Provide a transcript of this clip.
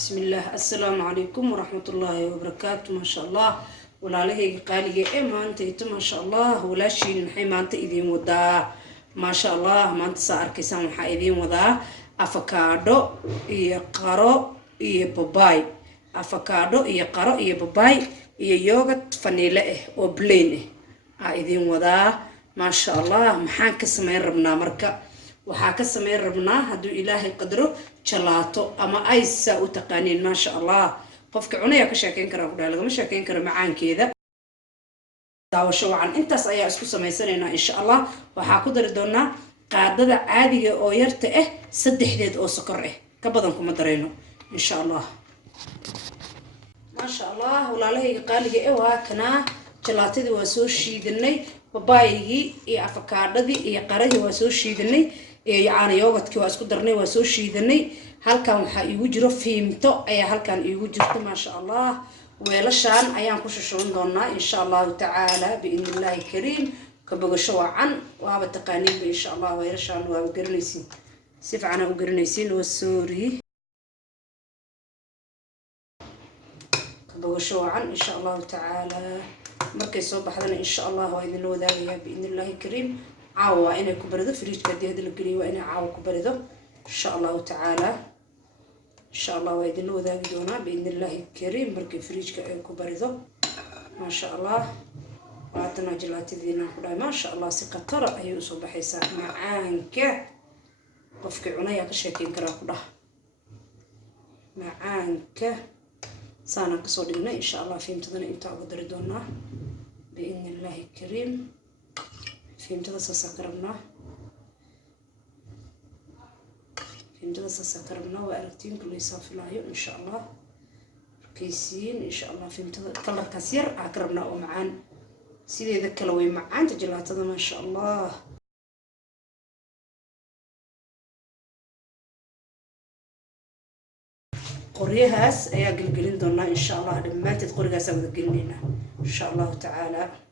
بسم الله السلام عليكم ورحمة الله وبركاته ما شاء الله ولا له قالي ما أنت ما شاء الله ولا شيء نحي ما أنت إذين ودا ما شاء الله ما أنت صار كيسان حايدين ودا أفكادو يقرأ يباباي أفكادو يقرأ يباباي يوغت فانيلة وبلين عايدين ودا ما شاء الله محاك سمير ربنا مركا waxaa ka sameyn rabnaa haduu ilaahay qadaro jalaato ama aysa u taqaaniin ma sha Allah qofka cunaya ka sheekeyn kara ku dhaal lagama sheekeyn karo macaankeeda daawasho wacan intaas ayaa isku sameeysanayna insha Allah waxaa ku dari doonaa qaadada caadiga oo yarta ah saddexdeed oo sokor ah ka badan kuma dareyno insha Allah ma sha Allah walaalahayga qaaliga waa kana jalaatadii waa soo shiidanay babaayigi iyo afakaadadii iyo qaradii waa soo shiidanay يعني يوغت كي واسكو درني واسو شيدني halkan waxa iigu jiro fiimto ayaa halkan iigu jirto ma sha Allah weelashan ayaan ku shushoon doonaa insha Allah ta'ala biidnillahi kariim ka bogasho wacan waaba taqaaniin insha Allah weelashan waa garanaysiin si fiican u garanaysiin oo sorry ka bogasho wacan insha Allah ta'ala markay soo baxdana insha Allah waa idin wadaagaya biidnillahi kariim عاوة إنا كبردو فريج كدي هذا القري وإنا عاوة كبردو إن شاء الله تعالى إن شاء الله ويدنو ذا بدونا بإذن الله الكريم بركي فريج كبردو ما شاء الله وعطنا جلاتي ذينا خداي ما شاء الله ثقة ترى أي أصوب حساب معانك قفك عنايا كشاكين كرا خدا معانك سانا كسودنا إن شاء الله فهمتنا إنت أقدر دونا بإذن الله الكريم فهمت بس سكرنا وأركتين كل يصاف العيون إن شاء الله كيسين إن شاء الله فهمت كلر كثير أقربنا ومعان سيدي ذكلوي معان تجلات هذا ما شاء الله قريهاس أيا قلقلين دونا إن شاء الله لما تتقريهاس أو ذقلنا إن شاء الله تعالى